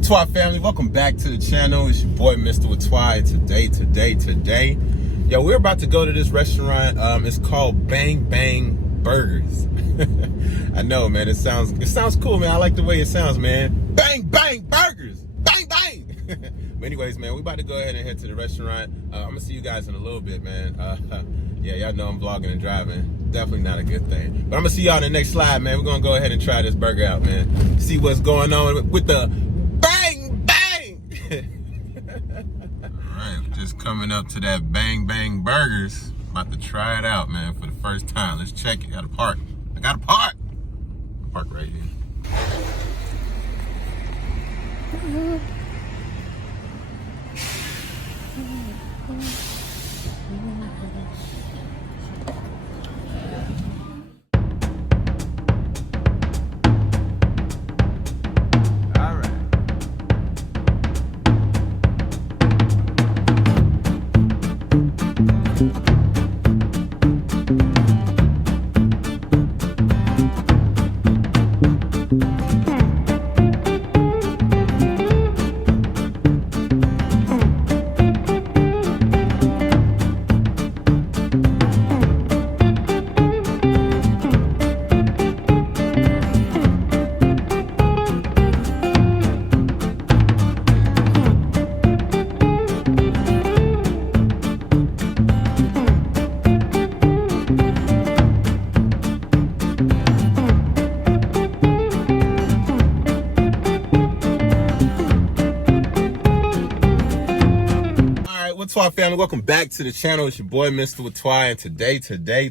Whaatwaa family, welcome back to the channel. It's your boy Mr. Whaatwaa, and today, yo, we're about to go to this restaurant. It's called Bang Bang Burgers. I know, man. It sounds cool, man. I like the way it sounds, man. Bang Bang Burgers, bang bang. But anyways, man, we about to go ahead and head to the restaurant. I'm gonna see you guys in a little bit, man. Yeah, y'all know I'm vlogging and driving. Definitely not a good thing. But I'm gonna see y'all in the next slide, man. We're gonna go ahead and try this burger out, man. See what's going on with the bang bang. All right, just coming up to that Bang Bang Burgers. About to try it out, man, for the first time. Let's check it. Got to park. I gotta park. Park right here. Whaatwaa family, welcome back to the channel. It's your boy Mr. Whaatwaa, and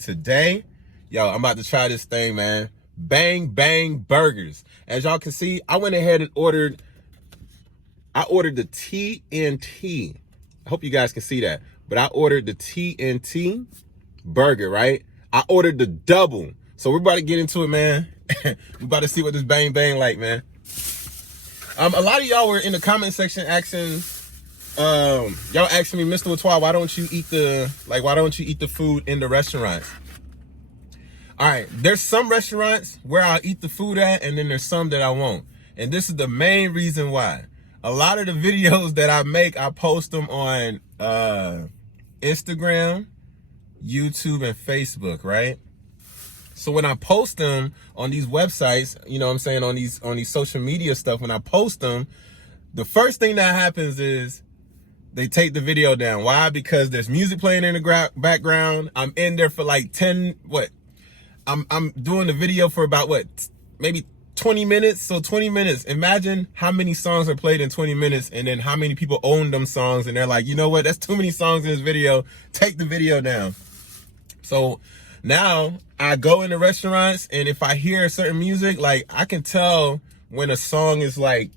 today, yo, I'm about to try this thing, man. Bang Bang Burgers. As y'all can see, I went ahead and ordered the TNT. I hope you guys can see that. But I ordered the TNT burger, right? I ordered the double. So we're about to get into it, man. We're about to see what this Bang Bang like, man. A lot of y'all were in the comment section asking, y'all asking me, Mr. Whaatwaa, why don't you eat the food in the restaurants? All right, there's some restaurants where I'll eat the food at, and then there's some that I won't. And this is the main reason why. A lot of the videos that I make, I post them on Instagram, YouTube, and Facebook, right? So when I post them on these websites, you know what I'm saying, on these social media stuff, when I post them, the first thing that happens is they take the video down. Why? Because there's music playing in the background. I'm in there for like I'm doing the video for about maybe 20 minutes. So 20 minutes. Imagine how many songs are played in 20 minutes, and then how many people own them songs, and they're like, you know what? That's too many songs in this video. Take the video down. So now I go into restaurants, and if I hear certain music, like I can tell when a song is like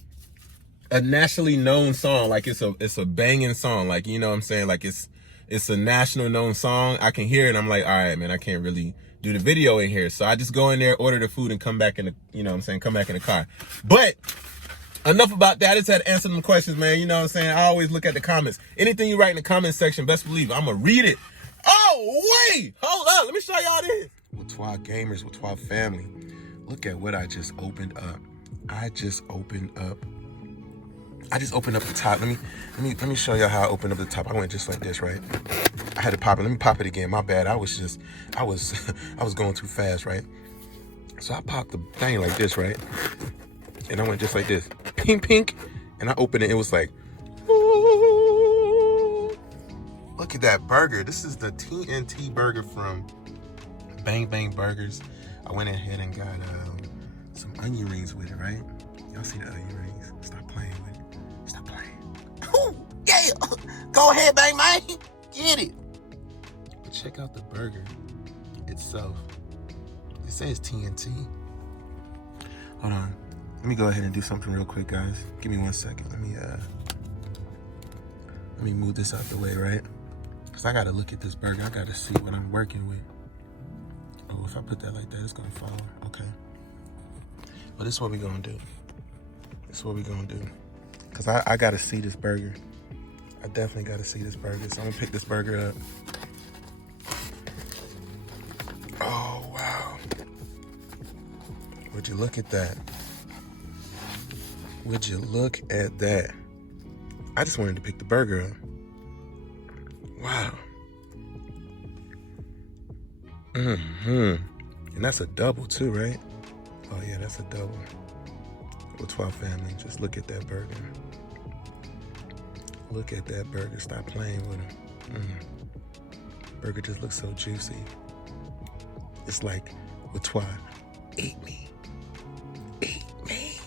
a nationally known song, like it's a banging song, like, you know what I'm saying, like it's a national known song. I can hear it, and I'm like, all right, man, I can't really do the video in here. So I just go in there, order the food, and come back in the, you know what I'm saying, come back in the car. But enough about that. I just had to answer them questions, man. You know what I'm saying? I always look at the comments. Anything you write in the comment section, best believe I'm gonna read it. Oh wait, hold up, let me show y'all this. Whaatwaa gamers, Whaatwaa family, look at what I just opened up. I just opened up the top. Let me show y'all how I opened up the top. I went just like this, right? I had to pop it. Let me pop it again. My bad. I was going too fast, right? So I popped the thing like this, right? And I went just like this. Pink, pink. And I opened it. It was like, ooh. Look at that burger. This is the TNT burger from Bang Bang Burgers. I went ahead and got some onion rings with it, right? Y'all see the onion rings? Stop playing with it. Stop playing. Ooh, yeah. Go ahead, Bang Bang. Get it. But check out the burger itself. It says TNT. Hold on. Let me go ahead and do something real quick, guys. Give me 1 second. Let me move this out the way, right? Because I got to look at this burger. I got to see what I'm working with. Oh, if I put that like that, it's going to fall. Okay. But this is what we're going to do. Because I got to see this burger. I definitely got to see this burger. So I'm going to pick this burger up. Oh, wow. Would you look at that? Would you look at that? I just wanted to pick the burger up. Wow. And that's a double too, right? Oh yeah, that's a double. Whaatwaa family, just look at that burger. Look at that burger. Stop playing with him. Burger just looks so juicy. It's like, Whaatwaa, eat me. Eat me.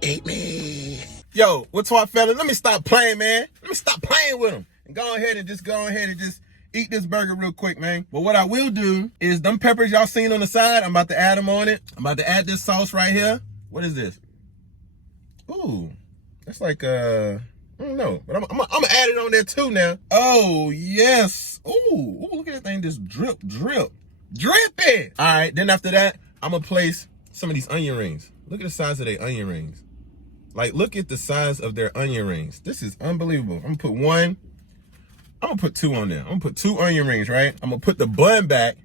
Eat me. Yo, Whaatwaa family, let me stop playing, man. Let me stop playing with him. And go ahead and just eat this burger real quick, man. But what I will do is them peppers y'all seen on the side, I'm about to add them on it. I'm about to add this sauce right here. What is this? Ooh, that's like, I don't know, but I'm gonna add it on there too now. Oh, yes. Ooh, look at that thing just drip. Dripping. All right, then after that, I'm gonna place some of these onion rings. Look at the size of their onion rings. Like, look at the size of their onion rings. This is unbelievable. I'm gonna put one. I'm gonna put two on there. I'm gonna put 2 onion rings, right? I'm gonna put the bun back,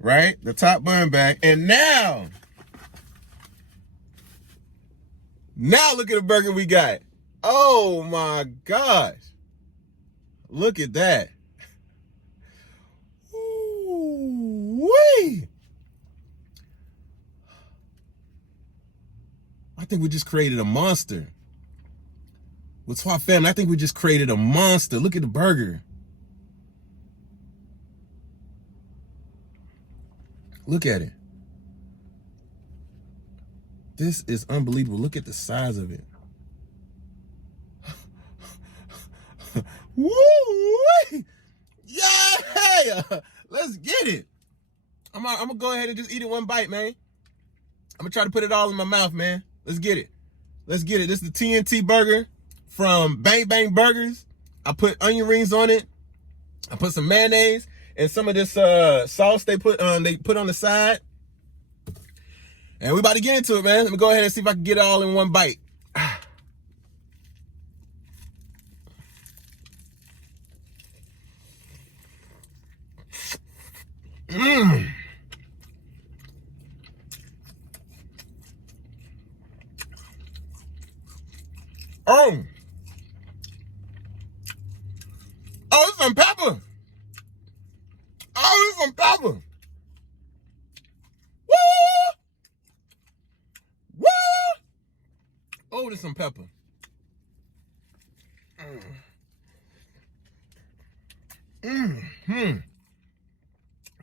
right? The top bun back. And now look at the burger we got. Oh my gosh. Look at that. Ooh-wee. I think we just created a monster. Whaatwaa family, I think we just created a monster. Look at the burger. Look at it. This is unbelievable. Look at the size of it. Woo! Yeah! Let's get it. I'm gonna go ahead and just eat it one bite, man. I'm gonna try to put it all in my mouth, man. Let's get it. Let's get it. This is the TNT burger from Bang Bang Burgers. I put onion rings on it. I put some mayonnaise and some of this sauce they put on the side. And we about to get into it, man. Let me go ahead and see if I can get it all in one bite. Oh, it's some pepper. Oh, it's some pepper. Woo! Woo! Oh, there's some pepper.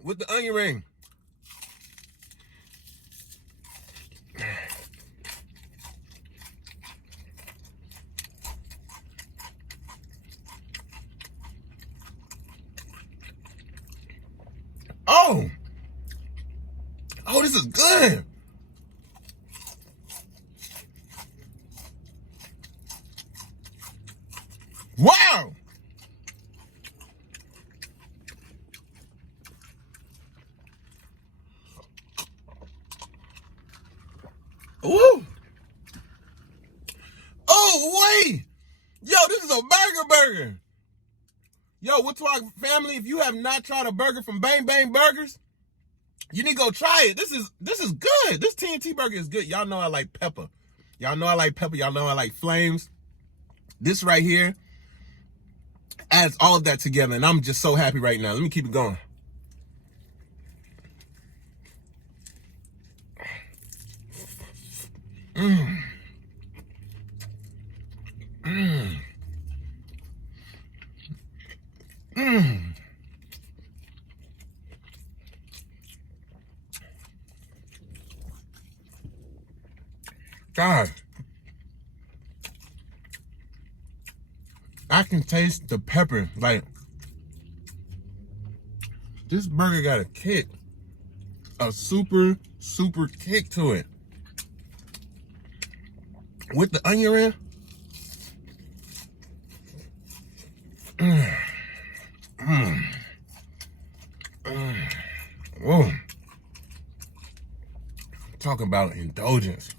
With the onion ring. Oh, this is good. Wow. Ooh. Oh, wait. Yo, this is a burger. Yo, Whaatwaa family, if you have not tried a burger from Bang Bang Burgers, you need to go try it. This is good. This TNT burger is good. Y'all know I like pepper. Y'all know I like flames. This right here adds all of that together, and I'm just so happy right now. Let me keep it going. God, I can taste the pepper. Like, this burger got a kick, a super kick to it. With the onion ring. Whoa. Talk about indulgence.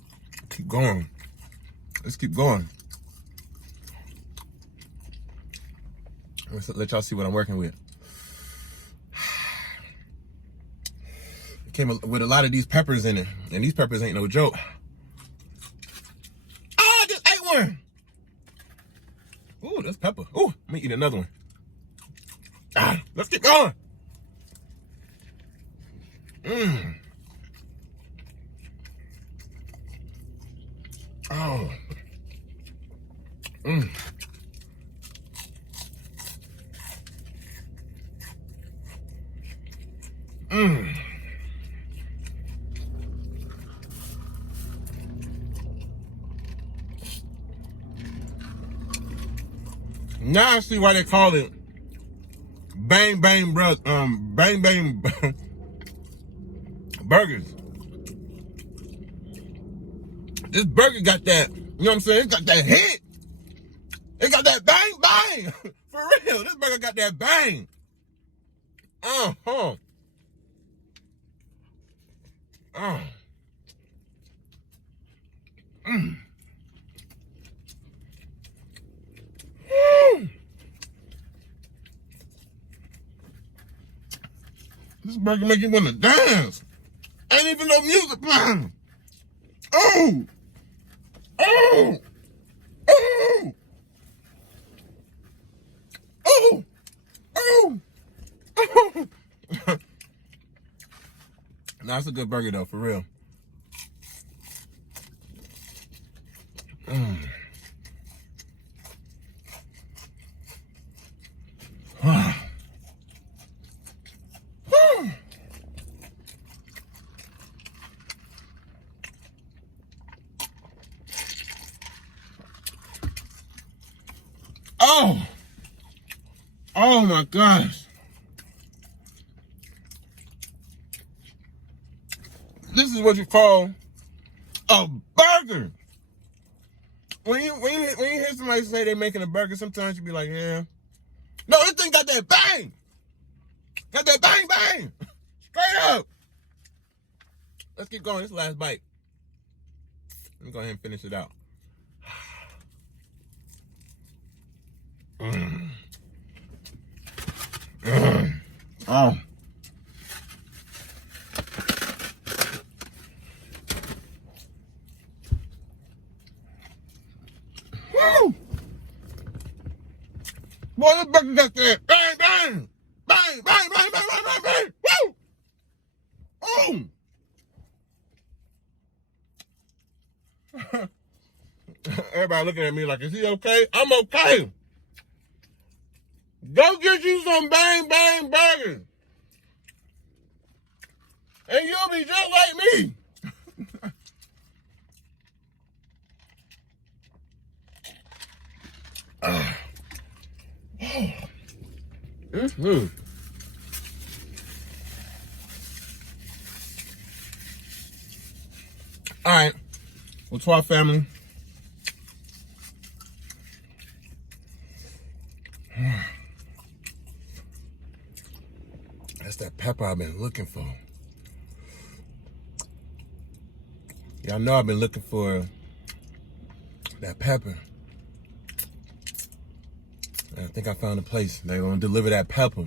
Keep going. Let's keep going. Let's let y'all see what I'm working with. It came with a lot of these peppers in it, and these peppers ain't no joke. one. Ooh, that's pepper. Ooh, let me eat another one. Let's get going. Oh. Now I see why they call it Bang Bang Bang Bang Burgers. This burger got that, you know what I'm saying? It got that hit. It got that bang bang. For real, this burger got that bang. This burger make you want to dance. Ain't even no music playing. Oh! Oh! Oh! Oh! Oh! Oh! Nah, it's a good burger though, for real. Oh! Oh my gosh. This is what you call a burger. When you hear somebody say they're making a burger, sometimes you be like, yeah. No, this thing got that bang. Got that bang bang. Straight up. Let's keep going. This is the last bite. Let me go ahead and finish it out. Oh. Woo! Boy, this burger got that bang, bang, bang, bang, bang, bang, bang, bang, bang. Woo! Oh! Everybody looking at me like, is he okay? I'm okay. Go get you some bang, bang burgers. And you'll be just like me. All right, Whaatwaa family. That's that pepper I've been looking for. Y'all know I've been looking for that pepper. I think I found a place. They're gonna deliver that pepper.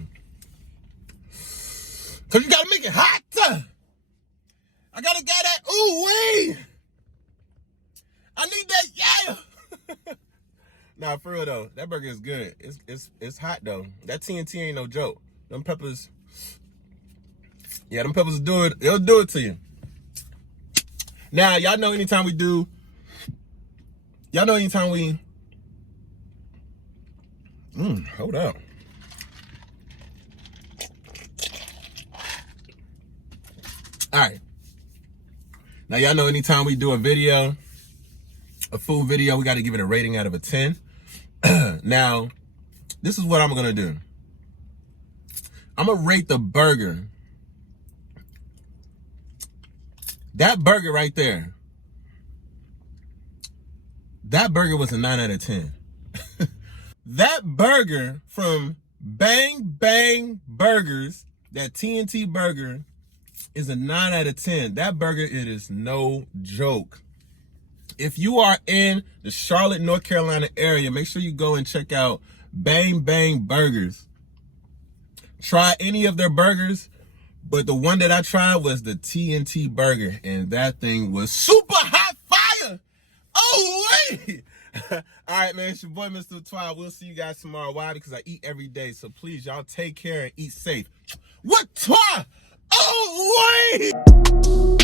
Cause you gotta make it hot. I gotta get that ooh wee. I need that yeah. Nah, for real though, that burger is good. It's hot though. That TNT ain't no joke. Them peppers, yeah, them peppers will do it. They'll do it to you. Now, y'all know anytime we hold up. All right. Now, y'all know anytime we do a video, a full video, we got to give it a rating out of a 10. Now, this is what I'm going to do. I'm going to rate the burger. That burger right there. That burger was a 9 out of 10. That burger from Bang Bang Burgers, that TNT burger, is a 9 out of 10. That burger, it is no joke. If you are in the Charlotte, North Carolina area, make sure you go and check out Bang Bang Burgers. Try any of their burgers, but the one that I tried was the TNT burger, and that thing was super hot fire. Oh, wait. right, man. It's your boy, Mr. Whaatwaa. We'll see you guys tomorrow. Why? Because I eat every day. So please, y'all take care and eat safe. Whaatwaa! Oh, wait!